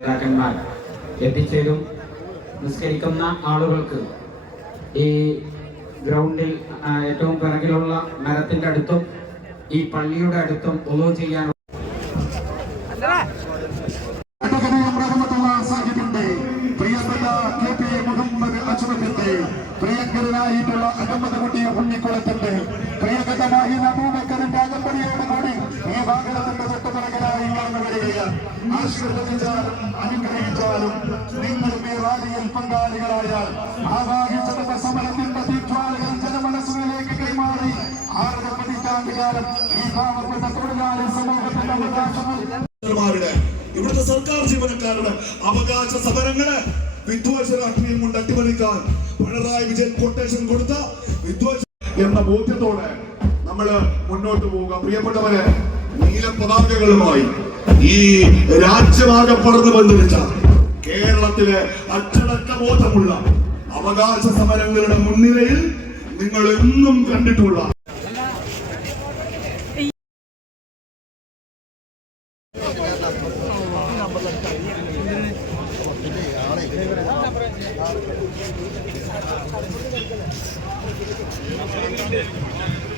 നേതാക്കന്മാർ എത്തിച്ചേരും. നിസ്കരിക്കുന്ന ആളുകൾക്ക് ഈ ഗ്രൗണ്ടിൽ ഏറ്റവും പിറകിലുള്ള മരത്തിന്റെ അടുത്തും ഈ പള്ളിയുടെ അടുത്തും ഒളു ചെയ്യാൻ പ്രിയങ്കരനായിട്ടുള്ള അഹമ്മദ് കുട്ടിയെ പുണ്ണിക്കുളത്തിന്റെ പ്രിയങ്കരനായി അബൂബക്കറിന്റെ അകമ്പടിയോടുകൂടി ഈ വാഹനത്തിന്റെ തൊട്ടുപിറകലായി കടന്നു വരികയാണ്. ആശീർവദിച്ചാലും അനുഗ്രഹിച്ചാലും നിങ്ങളും ഈ റാലിയിൽ പങ്കാളികളായാൽ ആവാഹിച്ചെടുത്ത സമരത്തിന്റെ തീജ്വാലകൾ ജനമനസ്സുകളിലേക്ക് കൈമാറി 6 പതിറ്റാണ്ടുകാലം ഈ പാവപ്പെട്ട തൊഴിലാളി സമൂഹത്തിന്റെ അവകാശങ്ങൾ ഇവിടുത്തെ സർക്കാർ ജീവനക്കാരുടെ അവകാശ സമരങ്ങള് വിദ്വേഷ രാഷ്ട്രീയം കൊണ്ട് അട്ടിമറിക്കാൻ പിണറായി വിജയൻ കൊട്ടേഷൻ കൊടുത്ത വിദ്വേഷ എന്ന ബോധ്യത്തോടെ നമ്മള് മുന്നോട്ട് പോവുക. പ്രിയപ്പെട്ടവരെ, നീല പതാകകളുമായി ഈ രാജ്യമാകെ പറന്നു ബന്ധിച്ച കേരളത്തിലെ അച്ചടക്ക ബോധമുള്ള അവകാശ സമരങ്ങളുടെ മുൻനിരയിൽ നിങ്ങൾ എന്നും കണ്ടിട്ടുള്ള Thank you.